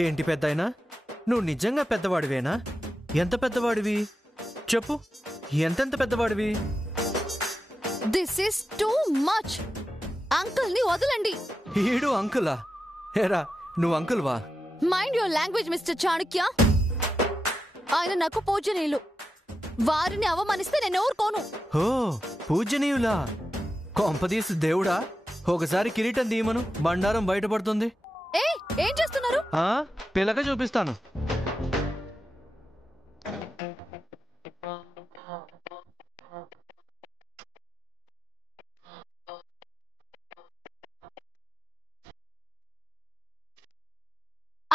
ఏంటి పెద్దాయనా, నువ్వు నిజంగా పెద్దవాడివేనా? ఎంత పెద్దవాడివి చెప్పు, ఎంతెంత పెద్దవాడివి? This is too much. Uncle ని వదలండి. ఈడు అంకులా? ఏరా నువ్వు అంకుల్వా? Mind your language mister Chanakya. ఆయన నాకు పూజనీయులు. వారిని అవమానిస్తే నేను ఊరుకోను. ఓ పూజనీయులా? కొంపదీసు దేవుడా, ఒకసారి కిరీటం తీయమను, బండారం బయటపడుతుంది. ఏం చేస్తున్నారు? పిల్లక చూపిస్తాను.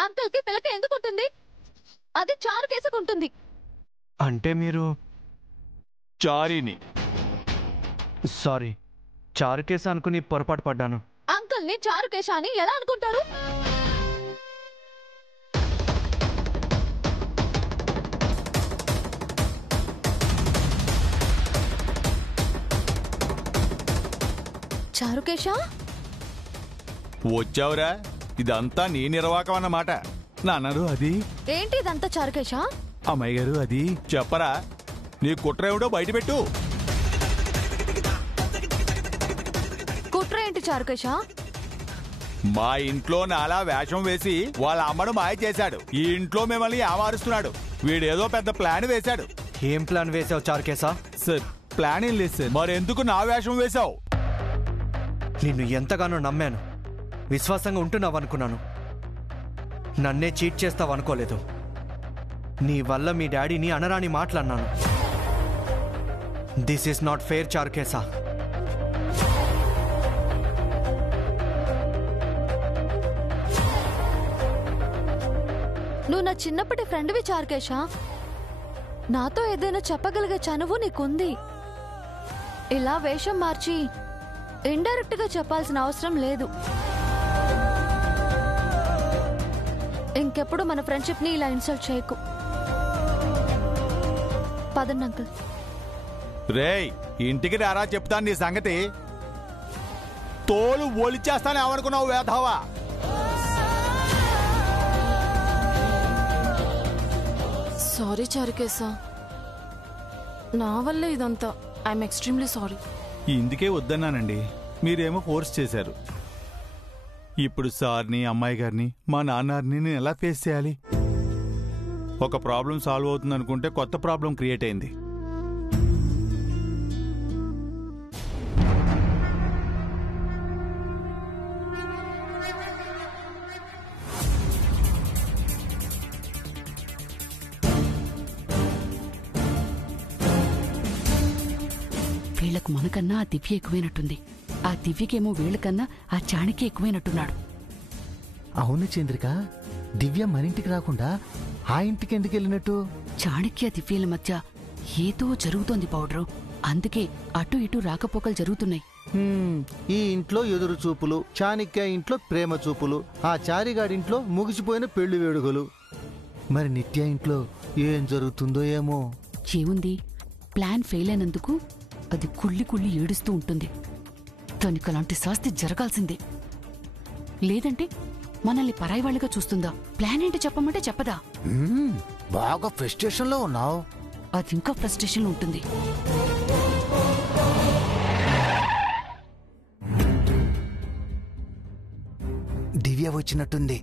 అంకుల్ కి పిల్లక ఎందుకు ఉంటుంది? అది చారు కేసుకుంటుంది. అంటే మీరు చారీని? సారీ, చారు కేసు అనుకుని పొరపాటు పడ్డాను. అంకుల్ ని చారు కేశ అని ఎలా అనుకుంటారు? చారుకేశ వచ్చావురా, ఇదంతా నీ నిర్వాకం అన్నమాట. నాన్నరు అది ఏంటి? ఇదంతా చారుకేశ? అమ్మాయి గారు అది చెప్పరా, నీ కుట్ర ఏమిటో బయట పెట్టు. కుట్ర ఏంటి చారుకేశ? మా ఇంట్లో నాలా వేషం వేసి వాళ్ళ అమ్మను మాయ చేశాడు. ఈ ఇంట్లో మిమ్మల్ని ఏమారుస్తున్నాడు. వీడేదో పెద్ద ప్లాన్ వేశాడు. ఏం ప్లాన్ వేసావు చారుకేశా? సార్ ప్లాన్ ఏం లేదు సార్. మరెందుకు నా వేషం వేశావు? నిన్ను ఎంతగానో నమ్మాను, విశ్వాసంగా ఉంటున్నావనుకున్నాను. నన్నే చీట్ చేస్తావనుకోలేదు. నీ వల్ల మీ డాడీని అనరాని మాట్లాడినాను. This is not fair Charukesha. నువ్వు నా చిన్నప్పటి ఫ్రెండ్వి చారుకేశ. నాతో ఏదైనా చెప్పగలిగే చనువు నీకుంది. ఇలా వేషం మార్చి ఇండైరెక్ట్ గా చెప్పాల్సిన అవసరం లేదు. ఇంకెప్పుడు మన ఫ్రెండ్షిప్ ని ఇలా ఇన్సల్ట్ చేయకు. పదండి అంకుల్. రేయ్, ఇంటికి రారా, చెప్తాను నీ సంగతి. తోలు ఒలిచేస్తాను ఏమనుకున్నావు వేధావా? సారీ చారుకేశ, నా వల్లే ఇదంతా. I'm extremely sorry. ఇందుకే వద్దన్నానండి, మీరేమో ఫోర్స్ చేశారు. ఇప్పుడు సార్ని, అమ్మాయి గారిని, మా నాన్నని నేను ఎలా ఫేస్ చేయాలి? ఒక ప్రాబ్లం సాల్వ్ అవుతుంది అనుకుంటే కొత్త ప్రాబ్లం క్రియేట్ అయింది. వీళ్లకు మనకన్నా ఆ దివ్య ఎక్కువైనట్టుంది. ఆ దివ్యకేమో వీళ్ళకన్నా ఆ చాణక్య ఎక్కువైనట్టున్నాడు. అవును చంద్రిక, దివ్య మరింటికి రాకుండా ఆ ఇంటికి ఎందుకు వెళ్ళినట్టు? చాణక్య దివ్యల మధ్య ఏదో జరుగుతోంది పౌడరు. అందుకే అటు ఇటు రాకపోకలు జరుగుతున్నాయి. ఈ ఇంట్లో ఎదురు చూపులు, చాణక్య ఇంట్లో ప్రేమ చూపులు, ఆ చారిగాడింట్లో ముగిసిపోయిన పెళ్లి వేడుకలు. మరి నిత్య ఇంట్లో ఏం జరుగుతుందో ఏమో. ఏముంది, ప్లాన్ ఫెయిల్ అయినందుకు అది కుళ్ళి కుళ్ళి ఏడుస్తూ ఉంటుంది. దానికి అలాంటి శాస్తి జరగాల్సిందే. లేదంటే మనల్ని పరాయి వాళ్ళుగా చూస్తుందా? ప్లాన్ ఏంటి చెప్పమంటే చెప్పదా? బాగా ఫ్రస్ట్రేషన్ లో ఉన్నావు. అది ఇంకా ఫ్రస్ట్రేషన్ లో ఉంటుంది. దివ్య వచ్చినట్టుంది.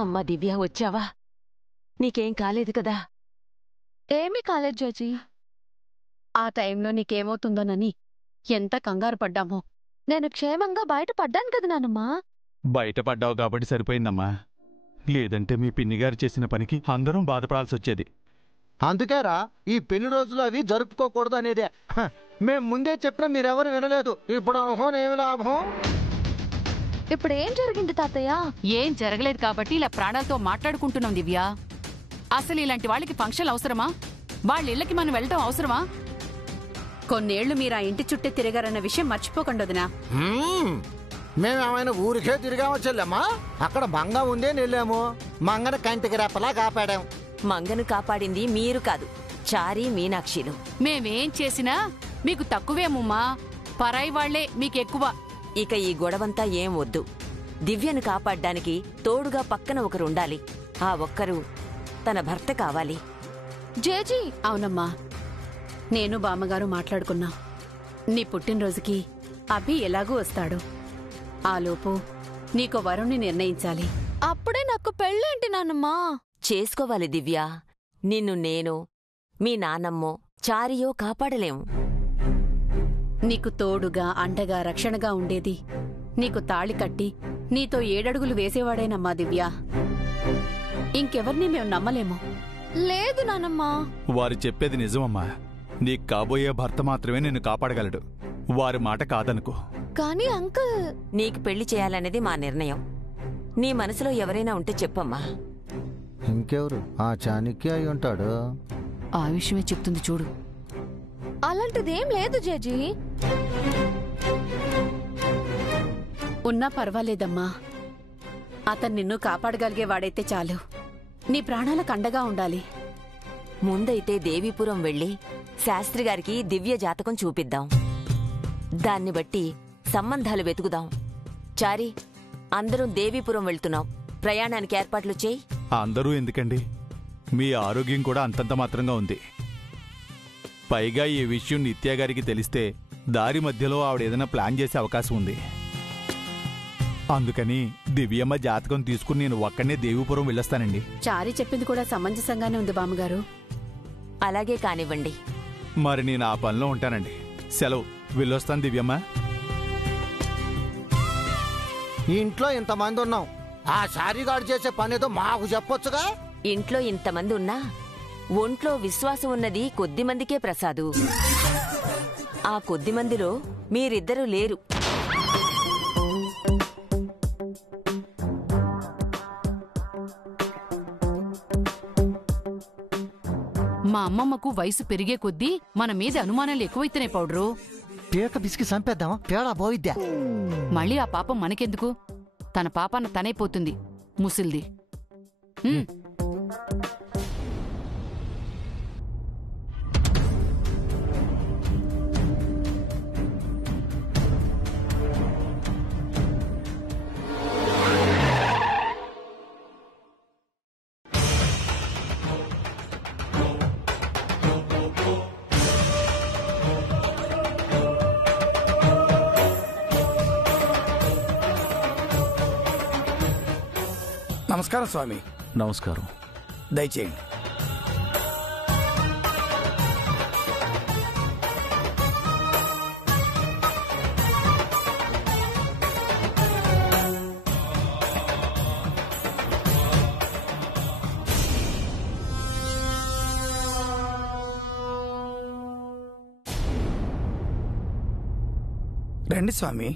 అమ్మా దివ్య, వచ్చావా? నీకేం కాలేదు కదా? ఏమీ కాలేదు జోజీ. ఆ టైంలో నీకేమవుతుందోనని ఎంత కంగారు పడ్డామో. నేను క్షేమంగా బయటపడ్డాను కదా నానమ్మా. బయటపడ్డావు కాబట్టి సరిపోయిందమ్మా. లేదంటే మీ పిన్నిగారు చేసిన పనికి అందరం బాధపడాల్సి వచ్చేది. అందుకేరా ఈ పెళ్లి రోజులు అవి జరుపుకోకూడదు అనేదే. మేం ముందే చెప్పినా మీరెవరు వినలేదు. ఇప్పుడు అనుభవం ఏమి లాభం? ఇప్పుడు ఏం జరిగింది తాతయ్య? ఏం జరగలేదు కాబట్టి ఇలా ప్రాణాలతో మాట్లాడుకుంటున్నాం దివ్య. అసలు ఇలాంటి వాళ్ళకి ఫంక్షన్ అవసరమా? వాళ్ళ ఇళ్ళకి మనం వెళ్ళటం అవసరమా? కొన్నేళ్లు మీరు ఆ ఇంటి చుట్టే తిరగారన్న విషయం మర్చిపోకండి వదినా. మేమేమైనా ఊరికే తిరిగామో చెల్లెమ్మా? అక్కడ మంగ ఉందే వెళ్ళాము. మంగన కంటికి రెప్పలా కాపాడాం. మంగను కాపాడింది మీరు కాదు, చారి మీనాక్షిలు. మేమేం చేసినా మీకు తక్కువేమమ్మా, పరాయి వాళ్లే మీకెక్కువ. ఇక ఈ గొడవంతా ఏం వద్దు. దివ్యను కాపాడ్డానికి తోడుగా పక్కన ఒకరుండాలి. ఆ ఒక్కరు తన భర్త కావాలి. జేజీ, అవునమ్మా, నేను బామ్మగారు మాట్లాడుకున్నా. నీ పుట్టినరోజుకి అభి ఎలాగూ వస్తాడు. ఆలోపు నీకో వరుణ్ణి నిర్ణయించాలి. అప్పుడే నాకు పెళ్ళేంటి నాన్నమ్మా? చేసుకోవాలి దివ్య. నిన్ను నేను, మీ నాన్నమ్మో, చారియో కాపాడలేము. నీకు తోడుగా అండగా రక్షణగా ఉండేది, నీకు తాళి కట్టి నీతో 7 అడుగులు వేసేవాడేనమ్మా దివ్య. ఇంకెవర్నీ మేం నమ్మలేము. లేదు నాన్నమ్మా. వారు చెప్పేది నిజమమ్మా. నీకు కాబోయే భర్త మాత్రమే నిన్ను కాపాడగలడు. వారి మాట కాదనుకో. కానీ అంకుల్, నీకు పెళ్లి చేయాలనేది మా నిర్ణయం. నీ మనసులో ఎవరైనా ఉంటే చెప్పమ్మా. ఇంకెవరు? ఆ చాణక్య అయి ఉంటాడు. ఆ విషయమే చెప్తుంది చూడు. అలాంటిదేం లేదు జేజీ. ఉన్నా పర్వాలేదమ్మా. అతను నిన్ను కాపాడగలిగేవాడైతే చాలు. నీ ప్రాణాలకు అండగా ఉండాలి. ముందైతే దేవీపురం వెళ్ళి శాస్త్రిగారికి దివ్య జాతకం చూపిద్దాం. దాన్ని బట్టి సంబంధాలు వెతుకుదాం. చారి, అందరం దేవీపురం వెళ్తున్నాం. ప్రయాణానికి ఏర్పాట్లు చేయి. అందరూ ఎందుకండి? మీ ఆరోగ్యం కూడా అంతంత మాత్రంగా ఉంది. పైగా ఈ విషయం నిత్యాగారికి తెలిస్తే దారి మధ్యలో ఆవిడేదైనా ప్లాన్ చేసే అవకాశం ఉంది. అందుకని దివ్యమ్మ జాతకం తీసుకుని నేను ఒక్కనే దేవీపురం వెళ్ళొస్తానండి. చారి చెప్పింది కూడా సమంజసంగానే ఉంది బామ్మగారు. అలాగే కానివ్వండి. మరి నేను ఆ పనిలో ఉంటానండి. సెలవు. వెళ్ళొస్తాను దివ్యమ్మ. ఈ ఇంట్లో ఇంతమంది ఉన్నాం. ఆ చారిగాడు చేసే పనేదో మాకు చెప్పొచ్చుగా. ఇంట్లో ఇంతమంది ఉన్నా ఒంట్లో విశ్వాసం ఉన్నది కొద్దిమందికే ప్రసాదు. ఆ కొద్దిమందిలో మీరిద్దరూ లేరు. మా అమ్మమ్మకు వయసు పెరిగే కొద్దీ మన మీద అనుమానాలు ఎక్కువైతేనే పౌడరు. పీక బిసికి చంపేద్దామా? పేడా పోయిద్దా? మళ్ళీ ఆ పాపం మనకెందుకు? తన పాపాన తనైపోతుంది ముసిల్ది. నమస్కారం స్వామి. నమస్కారం. దయచేయండి. రండి స్వామి.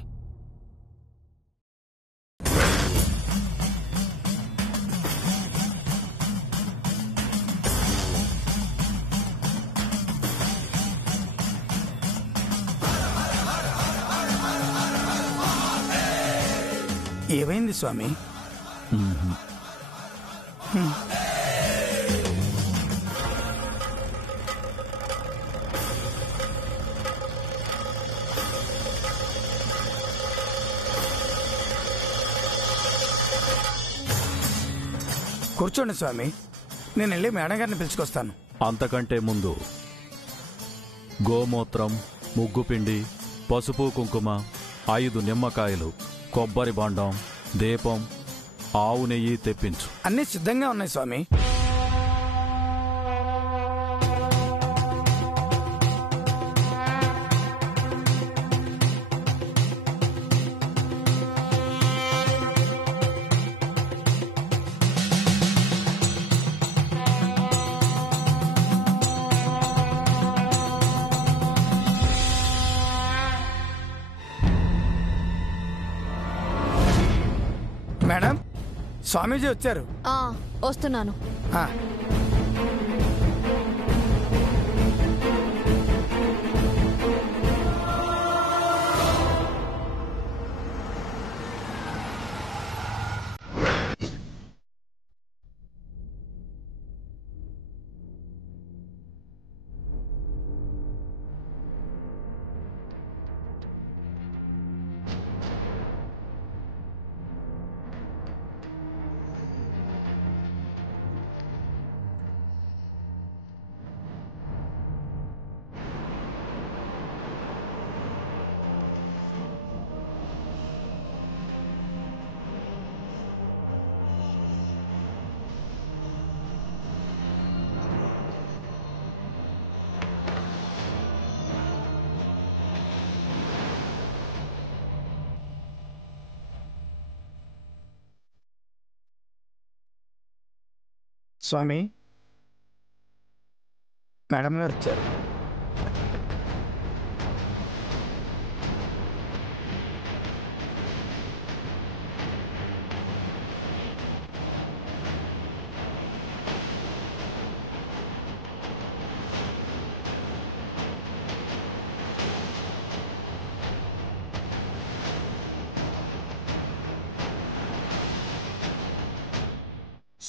ఏమైంది స్వామి? కూర్చోండి స్వామి. నేను వెళ్ళి మేడం గారిని పిలుచుకొస్తాను. అంతకంటే ముందు గోమూత్రం, ముగ్గుపిండి, పసుపు కుంకుమ, 5 నిమ్మకాయలు, కొబ్బరి బాండం, దీపం, ఆవు నెయ్యి తెప్పించు. అన్నీ సిద్ధంగా ఉన్నాయి స్వామి. మేడం, స్వామీజీ వచ్చారు. వస్తున్నాను. స్వామి, మేడం గారు వచ్చారు.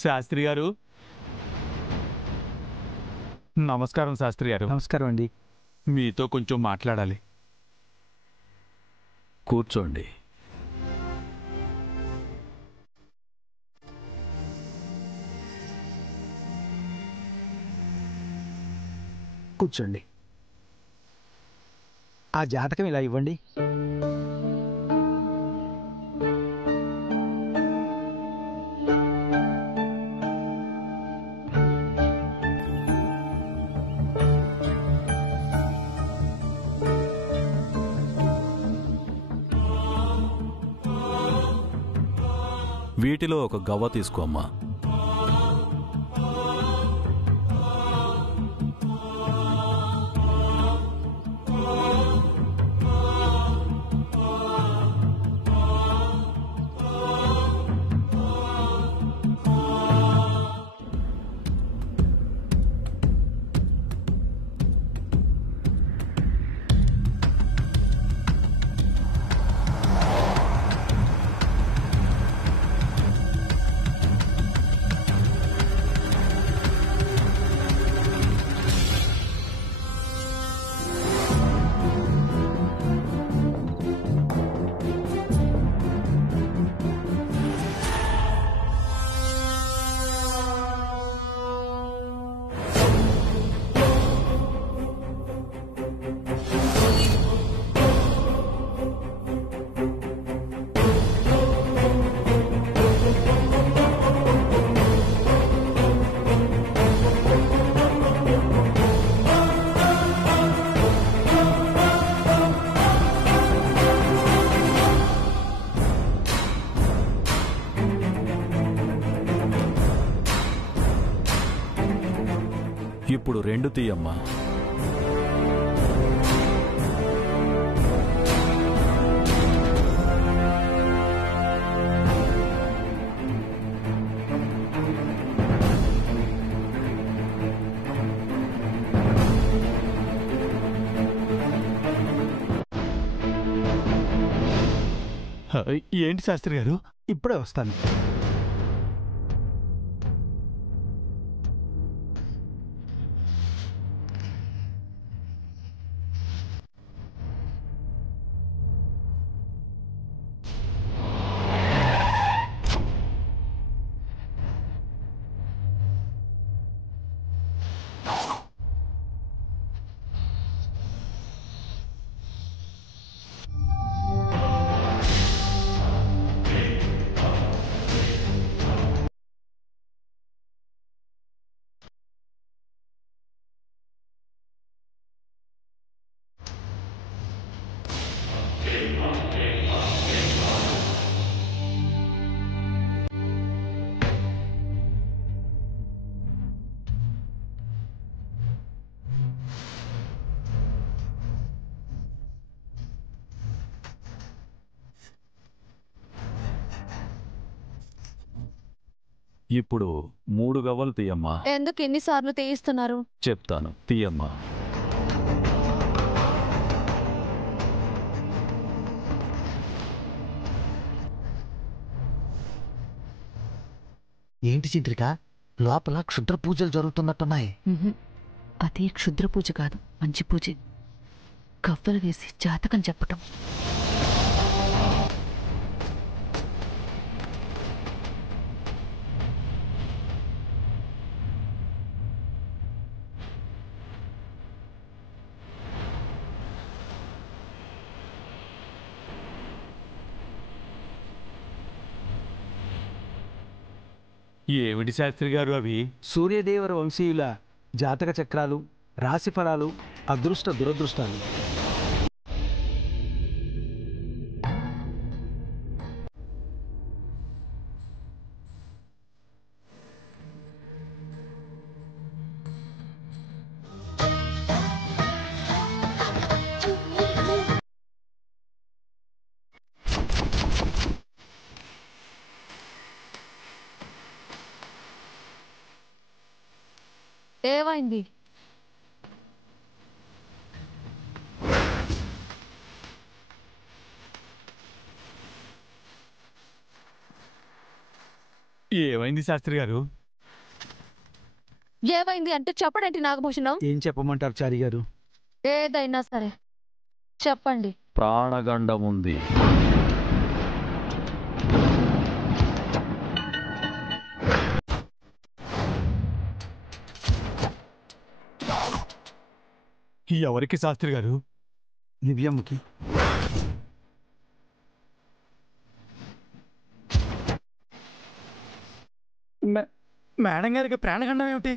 శాస్త్రి గారు, నమస్కారం. శాస్త్రి గారు, నమస్కారం అండి. మీతో కొంచెం మాట్లాడాలి. కూర్చోండి. కూర్చోండి. ఆ జాతకం ఇలా ఇవ్వండి. వీటిలో ఒక గవ్వ తీసుకోమ్మా. ఇప్పుడు 2 తీయమ్మా. ఏంటి శాస్త్రి గారు? ఇప్పుడే వస్తాను. ఇప్పుడు 3 గవ్వలు తీయమ్మా. ఎందుకు ఎన్నిసార్లు తీయిస్తున్నారు? చెప్తాను, తీయమ్మా. ఏంటి చింత్రిక, లోపల క్షుద్ర పూజలు జరుగుతున్నట్టున్నాయి. అది క్షుద్ర పూజ కాదు, మంచి పూజ. గవ్వలు వేసి జాతకం చెప్పటం. ఏమిటి శాస్త్రి గారు అవి? సూర్యదేవర వంశీయుల జాతక చక్రాలు, రాశిఫలాలు, అదృష్ట దురదృష్టాలు. ఏమైంది? ఏమైంది శాస్త్రి గారు? ఏమైంది అంటే చెప్పడేంటి నాగభూషణం? ఏం చెప్పమంటారు చారి గారు? ఏదైనా సరే చెప్పండి. ప్రాణగండం ఉంది. ఎవరికి శాస్త్రి గారు? దివ్యమ్మకి. మేడం గారికి ప్రాణగండం ఏమిటి?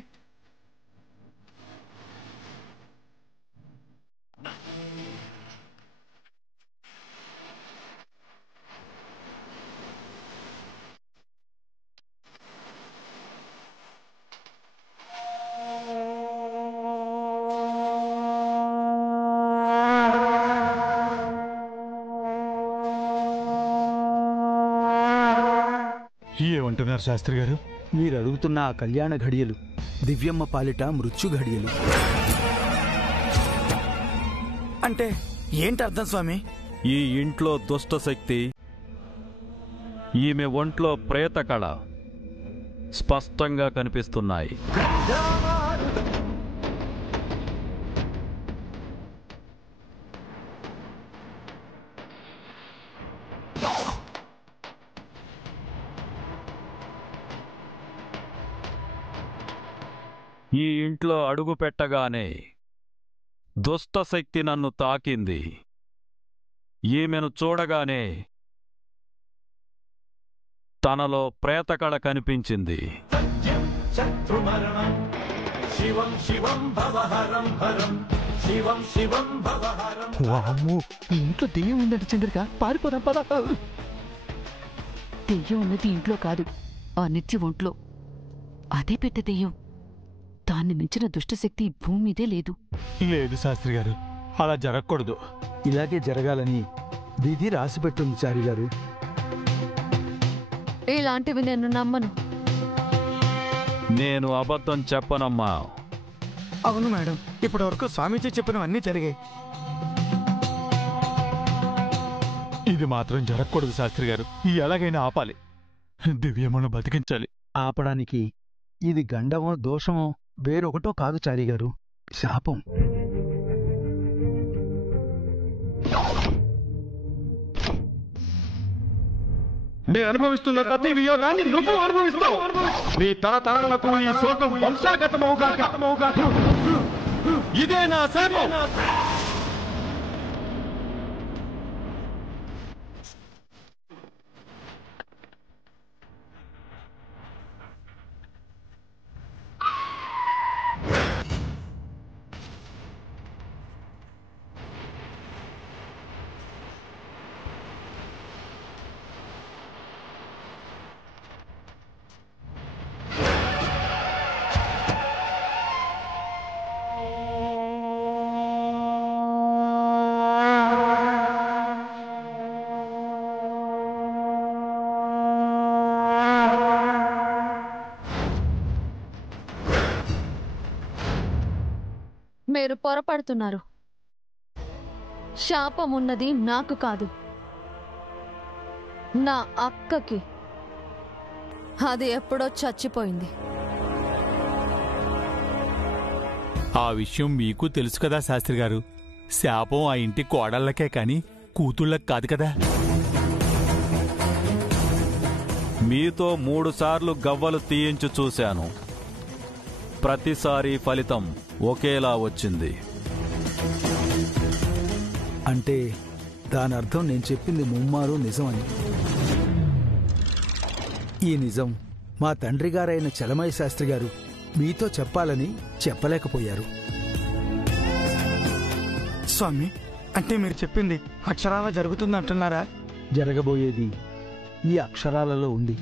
ఏమంటున్నారు శాస్త్రి గారు? మీరు అడుగుతున్న ఆ కళ్యాణ ఘడియలు దివ్యమ్మ పాలిట మృత్యు ఘడియలు. అంటే ఏంటి అర్థం స్వామి? ఈ ఇంట్లో దుష్టశక్తి, ఈమె ఒంట్లో ప్రేత కళ స్పష్టంగా కనిపిస్తున్నాయి. ఈ ఇంట్లో అడుగు పెట్టగానే దుష్టశక్తి నన్ను తాకింది. ఈమెను చూడగానే తనలో ప్రేతకళ కనిపించింది. వామ్మో, ఈ ఇంట్లో దెయ్యం ఉందంటే చంద్రిక, పారిపోదాం పద. దెయ్యం ఉన్నది ఇంట్లో కాదు, ఆ నిత్య ఒంట్లో. అదే పెద్ద దెయ్యం. దాన్ని మించిన దుష్టశక్తి ఈ భూమి మీదే లేదు. లేదు శాస్త్రి గారు, అలా జరగకూడదు. ఇలాగే జరగాలని విధి రాసిపెట్టుంది చారి గారు. ఇలాంటివి నేను నమ్మను. నేను అబద్ధం చెప్పనమ్మా. అవును మేడం, ఇప్పటి వరకు స్వామీజీ చెప్పినవన్నీ జరిగాయి. ఇది మాత్రం జరగకూడదు శాస్త్రి గారు. ఎలాగైనా ఆపాలి. దివ్యమ్మను బతికించాలి. ఆపడానికి ఇది గండమో దోషమో వేరొకటో కాదు చారి గారు, శాపం. నే అనుభవిస్తున్న ప్రతి వియోగాన్ని నువ్వు అనుభవిస్తావు. నీ తరతరాలకు ఈ శోకం వంశాగతమవుగాక. ఇదే నా శాపం. మీరు పొరపడుతున్నారు. శాపం ఉన్నది నాకు కాదు, నా అక్కకి. అది ఎప్పుడో చచ్చిపోయింది. ఆ విషయం మీకు తెలుసు కదా శాస్త్రి గారు. శాపం ఆ ఇంటి కోడళ్ళకే కాని కూతుళ్ళకి కాదు కదా. మీతో 3 సార్లు గవ్వలు తీయించి చూశాను. ప్రతిసారి ఫలితం ఒకేలా వచ్చింది. అంటే దాని అర్థం నేను చెప్పింది ముమ్మారు నిజమని. ఈ నిజం మా తండ్రి గారైన చలమయ్య శాస్త్రి గారు మీతో చెప్పాలని చెప్పలేకపోయారు. స్వామి, అంటే మీరు చెప్పింది అక్షరాలా జరుగుతుంది అంటున్నారా? జరగబోయేది ఈ అక్షరాలలో ఉంది.